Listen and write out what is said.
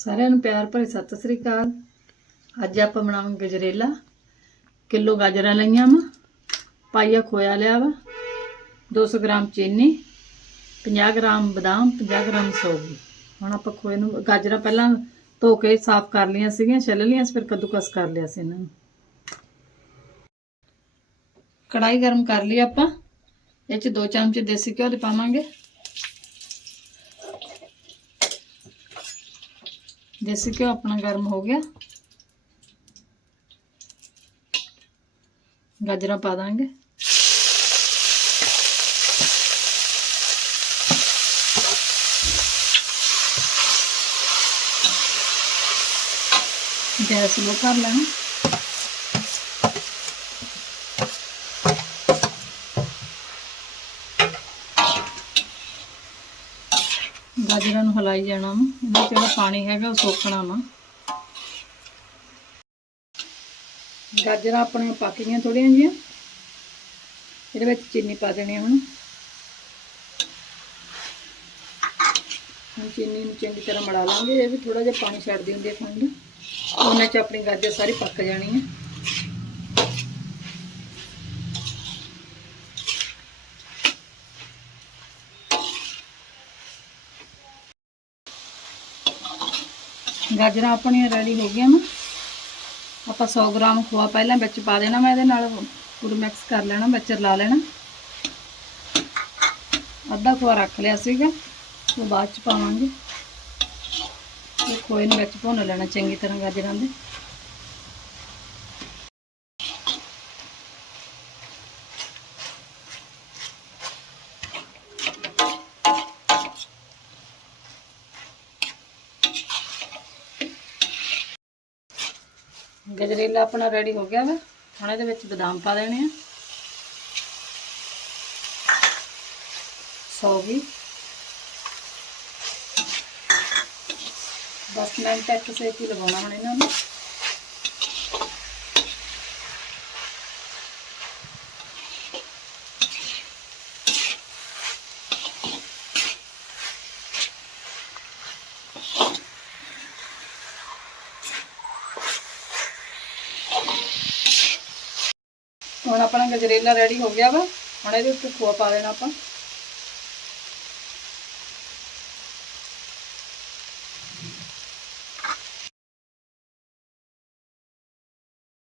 ਸਾਰਿਆਂ ਨੂੰ ਪਿਆਰ ਭਰੀ ਸਤਿ ਸ੍ਰੀ ਅਕਾਲ। ਅੱਜ ਆਪਾਂ ਬਣਾਵਾਂਗੇ ਗਜਰੇਲਾ। ਕਿਲੋ ਗਾਜਰਾਂ ਲਈਆਂ ਵਾ ਪਾਈਆ ਖੋਇਆ ਲਿਆ ਵਾ 200 ਗ੍ਰਾਮ ਚੀਨੀ 50 ਗ੍ਰਾਮ ਬਦਾਮ 50 ਗ੍ਰਾਮ ਸੌਗੀ। ਹੁਣ ਆਪਾਂ ਖੋਏ ਨੂੰ ਗਾਜਰਾਂ ਪਹਿਲਾਂ ਧੋ ਕੇ ਸਾਫ਼ ਕਰ ਲਈਆਂ ਸੀਗੀਆਂ ਛਿੱਲ ਲਈਆਂ ਸੀ, ਫਿਰ ਕੱਦੂਕਸ ਕਰ ਲਿਆ ਸੀ ਇਹਨਾਂ ਨੂੰ। ਕੜਾਈ ਗਰਮ ਕਰ ਲਈ ਆਪਾਂ। ਇਹ ਚ 2 ਚਮਚ ਦੇਸੀ ਘਿਓ ਦੇ ਪਾਵਾਂਗੇ। ਦੇਸੀ ਘਿਓ ਆਪਣਾ ਗਰਮ ਹੋ ਗਿਆ ਗਾਜਰਾਂ ਪਾ ਦਾਂਗੇ ਗੈਸ ਲੋ ਕਰ ਲੈਣਾ ਗਾਜਰਾਂ ਨੂੰ ਹਲਾਈ ਜਾਣਾ ਵਾ। ਇਹਦਾ ਜਿਹੜਾ ਪਾਣੀ ਹੈਗਾ ਉਹ ਸੋਖਣਾ ਵਾ। ਗਾਜਰਾਂ ਆਪਣੀਆਂ ਗਈਆਂ ਥੋੜੀਆਂ ਜੀਆਂ ਇਹਦੇ ਵਿੱਚ ਚੀਨੀ ਪਾ ਦੇਣੀ ਹੁਣ। ਹੁਣ ਚੀਨੀ ਨੂੰ ਚੰਗੀ ਤਰ੍ਹਾਂ ਮੜਾ ਲਾਂਗੇ। ਇਹ ਵੀ ਥੋੜਾ ਜਿਹਾ ਪਾਣੀ ਛੱਡਦੀ ਹੁੰਦੀ ਹੈ ਖੰਡ। ਉਹਨਾਂ ਚ ਆਪਣੀ ਗਾਜਰ ਸਾਰੀ ਪੱਕ ਜਾਣੀ ਹੈ ਗਾਜਰਾਂ ਆਪਣੀਆਂ ਰੈਡੀ ਹੋ ਗਈਆਂ ਨਾ। ਆਪਾਂ 100 ਗ੍ਰਾਮ ਖੋਆ ਪਹਿਲਾਂ ਵਿੱਚ ਪਾ ਦੇਣਾ ਮੈਂ ਇਹਦੇ ਨਾਲ, ਪੂਰਾ ਮਿਕਸ ਕਰ ਲੈਣਾ, ਵਿੱਚ ਲਾ ਲੈਣਾ। ਅੱਧਾ ਖੋਆ ਰੱਖ ਲਿਆ ਸੀਗਾ, ਉਹ ਬਾਅਦ ਚ ਪਾਵਾਂਗੇ। ਇਹ ਖੋਏ ਨੂੰ ਵਿੱਚ ਭੁੰਨ ਲੈਣਾ ਚੰਗੀ ਤਰ੍ਹਾਂ ਗਾਜਰਾਂ ਦੇ। ਗਜਰੇਲਾ ਆਪਣਾ ਰੈਡੀ ਹੋ ਗਿਆ ਵਾ। ਹੁਣ ਇਹਦੇ ਵਿੱਚ ਬਦਾਮ ਪਾ ਦੇਣੇ ਆ। ਸੌਗੀ 10 ਮਿੰਟ ਤੱਕ ਸੇਕ ਹੀ ਲਗਾਉਣਾ ਹੁਣ ਇਹਨਾਂ ਨੂੰ। ਹੁਣ ਆਪਣਾ ਗਜਰੇਲਾ ਰੈਡੀ ਹੋ ਗਿਆ ਵਾ। ਹੁਣ ਇਹਦੇ ਉੱਤੇ ਖੋਆ ਪਾ ਦੇਣਾ ਆਪਾਂ।